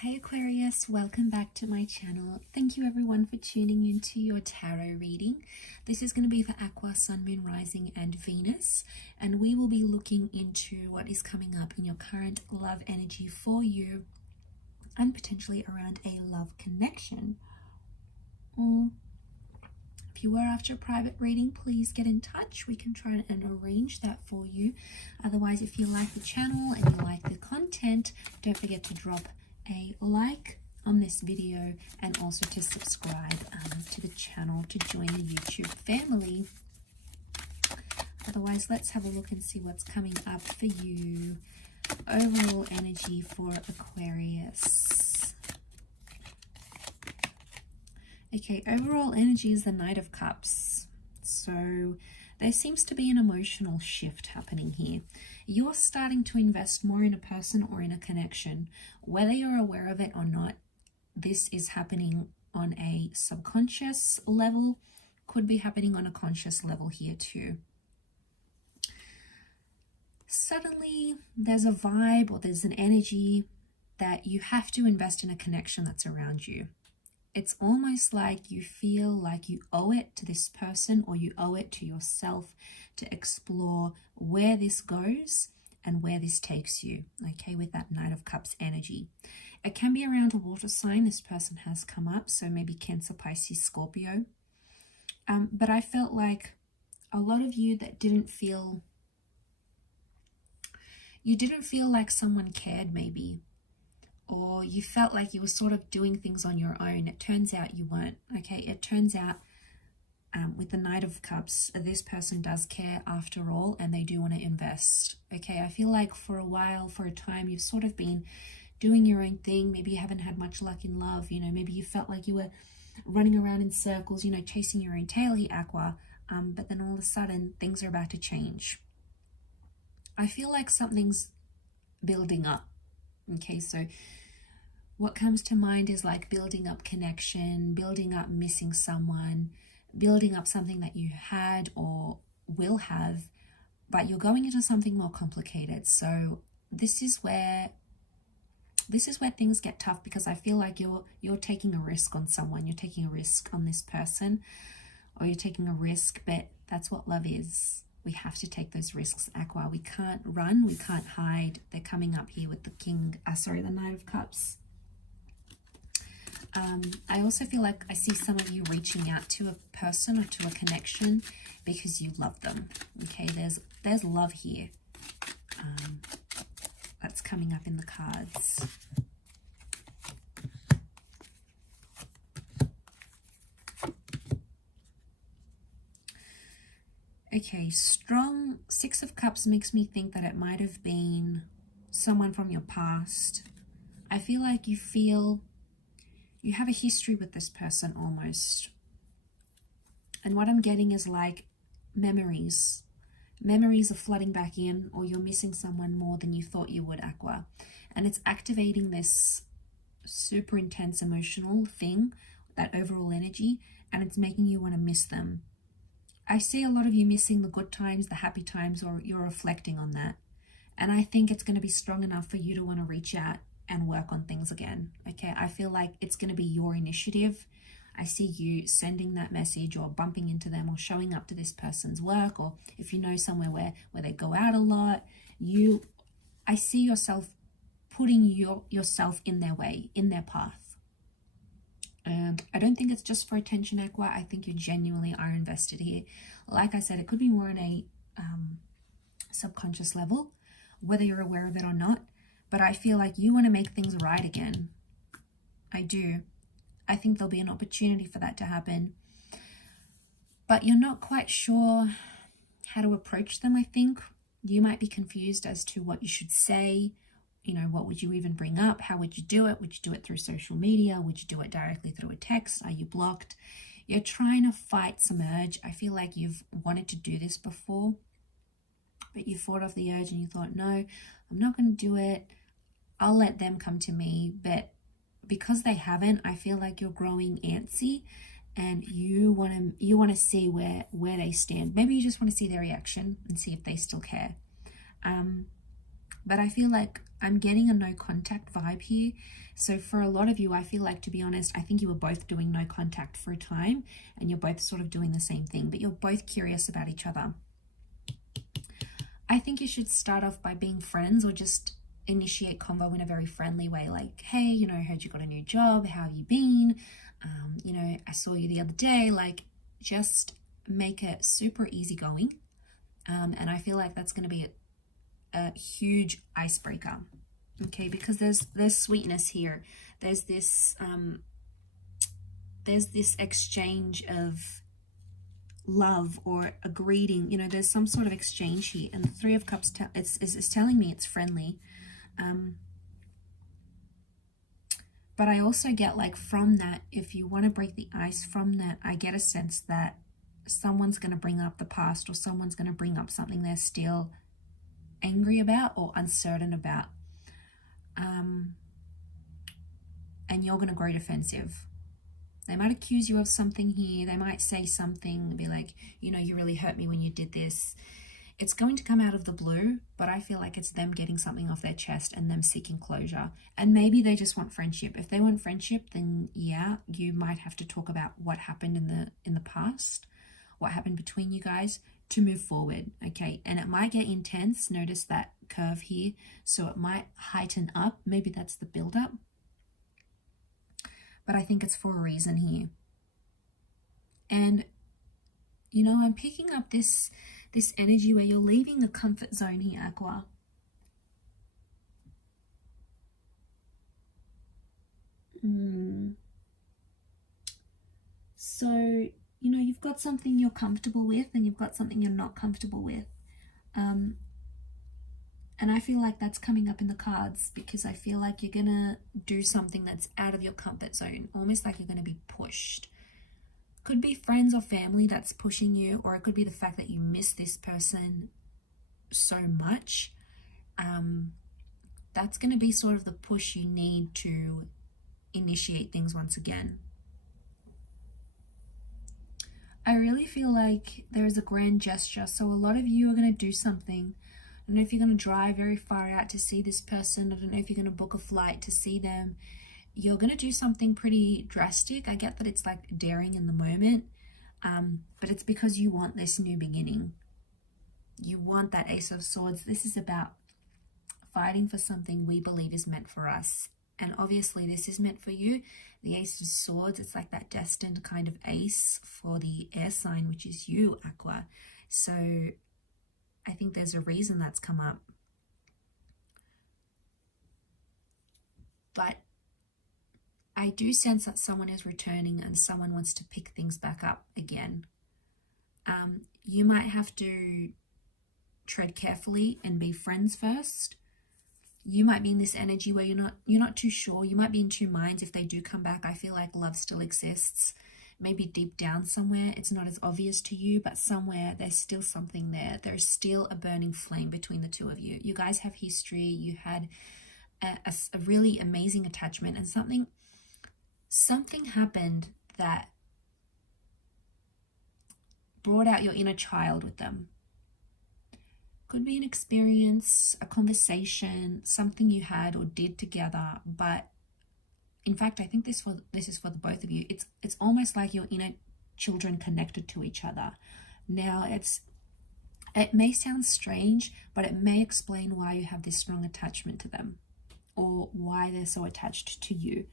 Hey Aquarius, welcome back to my channel. Thank you everyone for tuning into your tarot reading. This is going to be for Aqua, Sun, Moon, Rising and Venus, and we will be looking into what is coming up in your current love energy for you and potentially around a love connection. If you were after a private reading, please get in touch. We can try and arrange that for you. Otherwise, if you like the channel and you like the content, don't forget to drop a like on this video and also to subscribe to the channel to join the YouTube family. Otherwise, let's have a look and see what's coming up for you. Overall energy for Aquarius. Okay, overall energy is the Knight of Cups. So there seems to be an emotional shift happening here. You're starting to invest more in a person or in a connection. Whether you're aware of it or not, this is happening on a subconscious level, could be happening on a conscious level here too. Suddenly, there's a vibe or there's an energy that you have to invest in a connection that's around you. It's almost like you feel like you owe it to this person or you owe it to yourself to explore where this goes and where this takes you, okay, with that Knight of Cups energy. It can be around a water sign. This person has come up, so maybe Cancer, Pisces, Scorpio. But I felt like a lot of you that didn't feel like someone cared maybe, or you felt like you were sort of doing things on your own. It turns out you weren't, okay? It turns out with the Knight of Cups, this person does care after all, and they do want to invest, okay? I feel like for a while, for a time, you've sort of been doing your own thing. Maybe you haven't had much luck in love, you know, maybe you felt like you were running around in circles, you know, chasing your own tail, Aqua, but then all of a sudden, things are about to change. I feel like something's building up, okay? So what comes to mind is like building up connection, building up missing someone, building up something that you had or will have, but you're going into something more complicated. So this is where things get tough, because I feel like you're taking a risk on someone, you're taking a risk on this person, or you're taking a risk, but that's what love is. We have to take those risks, Aqua. We can't run, we can't hide. They're coming up here with the the Knight of Cups. I also feel like I see some of you reaching out to a person or to a connection because you love them. Okay, there's love here. That's coming up in the cards. Okay, strong Six of Cups makes me think that it might have been someone from your past. I feel like you have a history with this person almost. And what I'm getting is like memories. Memories are flooding back in, or you're missing someone more than you thought you would, Aqua. And it's activating this super intense emotional thing, that overall energy, and it's making you want to miss them. I see a lot of you missing the good times, the happy times, or you're reflecting on that. And I think it's going to be strong enough for you to want to reach out and work on things again, okay? I feel like it's going to be your initiative. I see you sending that message or bumping into them or showing up to this person's work, or if you know somewhere where they go out a lot, I see yourself putting yourself in their way, in their path. And I don't think it's just for attention, Aqua. I think you genuinely are invested here. Like I said, it could be more on a subconscious level, whether you're aware of it or not. But I feel like you want to make things right again. I do. I think there'll be an opportunity for that to happen. But you're not quite sure how to approach them, I think. You might be confused as to what you should say. You know, what would you even bring up? How would you do it? Would you do it through social media? Would you do it directly through a text? Are you blocked? You're trying to fight some urge. I feel like you've wanted to do this before, but you fought off the urge and you thought, no, I'm not going to do it. I'll let them come to me. But because they haven't, I feel like you're growing antsy and you want to see where they stand. Maybe you just want to see their reaction and see if they still care. But I feel like I'm getting a no contact vibe here. So for a lot of you, I feel like, to be honest, I think you were both doing no contact for a time and you're both sort of doing the same thing, but you're both curious about each other. I think you should start off by being friends, or just initiate convo in a very friendly way. Like, hey, you know, I heard you got a new job. How have you been? You know, I saw you the other day. Like, just make it super easygoing. And I feel like that's going to be a huge icebreaker. Okay, because there's sweetness here. There's this exchange of love or a greeting. You know, there's some sort of exchange here, and the Three of Cups is telling me it's friendly. But I also get, like, from that, if you want to break the ice, from that I get a sense that someone's going to bring up the past, or someone's going to bring up something they're still angry about or uncertain about, and you're going to grow defensive. They might accuse you of something here. They might say something, be like, you know, you really hurt me when you did this. It's going to come out of the blue, but I feel like it's them getting something off their chest and them seeking closure. And maybe they just want friendship. If they want friendship, then yeah, you might have to talk about what happened in the past, what happened between you guys, to move forward. Okay, and it might get intense. Notice that curve here, so it might heighten up. Maybe that's the build-up, but I think it's for a reason here. And you know, I'm picking up this energy where you're leaving the comfort zone here, Aqua. So, you know, you've got something you're comfortable with and you've got something you're not comfortable with. And I feel like that's coming up in the cards, because I feel like you're gonna do something that's out of your comfort zone, almost like you're gonna be pushed. Could be friends or family that's pushing you, or it could be the fact that you miss this person so much. That's going to be sort of the push you need to initiate things once again. I really feel like there is a grand gesture. So a lot of you are going to do something. I don't know if you're going to drive very far out to see this person. I don't know if you're going to book a flight to see them. You're going to do something pretty drastic. I get that it's like daring in the moment, but it's because you want this new beginning. You want that Ace of Swords. This is about fighting for something we believe is meant for us. And obviously this is meant for you. The Ace of Swords, it's like that destined kind of ace for the air sign, which is you, Aqua. So I think there's a reason that's come up. But I do sense that someone is returning and someone wants to pick things back up again. You might have to tread carefully and be friends first. You might be in this energy where you're not too sure. You might be in two minds if they do come back. I feel like love still exists. Maybe deep down somewhere, it's not as obvious to you, but somewhere there's still something there. There's still a burning flame between the two of you. You guys have history. You had a really amazing attachment, and something happened that brought out your inner child with them. Could be an experience, a conversation, something you had or did together. But in fact, I think this is for the both of you. It's almost like your inner children connected to each other. Now, it may sound strange, but it may explain why you have this strong attachment to them, or why they're so attached to you.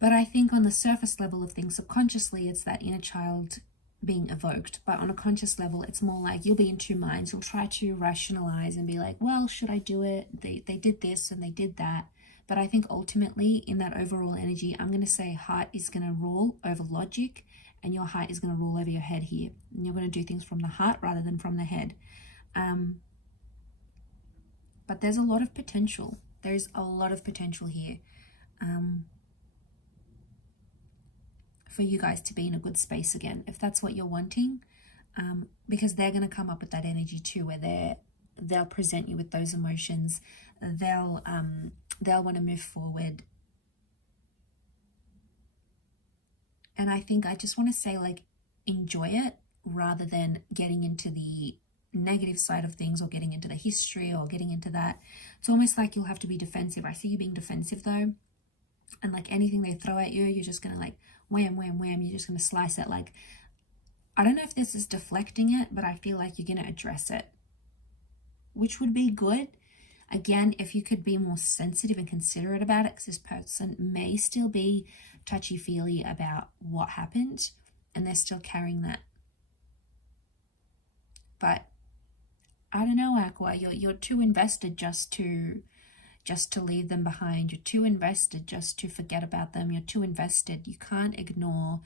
But I think on the surface level of things, subconsciously, it's that inner child being evoked. But on a conscious level, it's more like you'll be in two minds. You'll try to rationalize and be like, well, should I do it? They did this and they did that. But I think ultimately, in that overall energy, I'm going to say heart is going to rule over logic, and your heart is going to rule over your head here. And you're going to do things from the heart rather than from the head. But there's a lot of potential. There's a lot of potential here. For you guys to be in a good space again, if that's what you're wanting, because they're going to come up with that energy too, where they'll present you with those emotions. They'll want to move forward. And I think I just want to say, like, enjoy it rather than getting into the negative side of things or getting into the history or getting into that. It's almost like you'll have to be defensive. I see you being defensive though. And like anything they throw at you, you're just going to like wham, wham, wham. You're just going to slice it. Like, I don't know if this is deflecting it, but I feel like you're going to address it, which would be good. Again, if you could be more sensitive and considerate about it, because this person may still be touchy-feely about what happened and they're still carrying that. But I don't know, Aqua, you're too invested just to leave them behind. You're too invested just to forget about them. You're too invested. You can't ignore.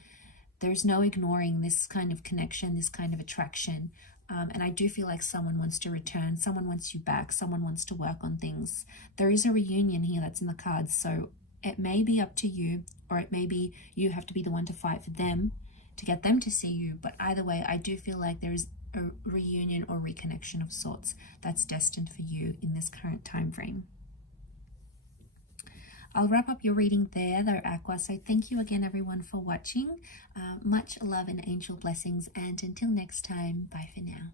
There's no ignoring this kind of connection, this kind of attraction. And I do feel like someone wants to return, someone wants you back, someone wants to work on things. There is a reunion here that's in the cards, so it may be up to you, or it may be you have to be the one to fight for them, to get them to see you. But either way, I do feel like there is a reunion or reconnection of sorts that's destined for you in this current time frame. I'll wrap up your reading there though, Aqua. So thank you again, everyone, for watching. Much love and angel blessings. And until next time, bye for now.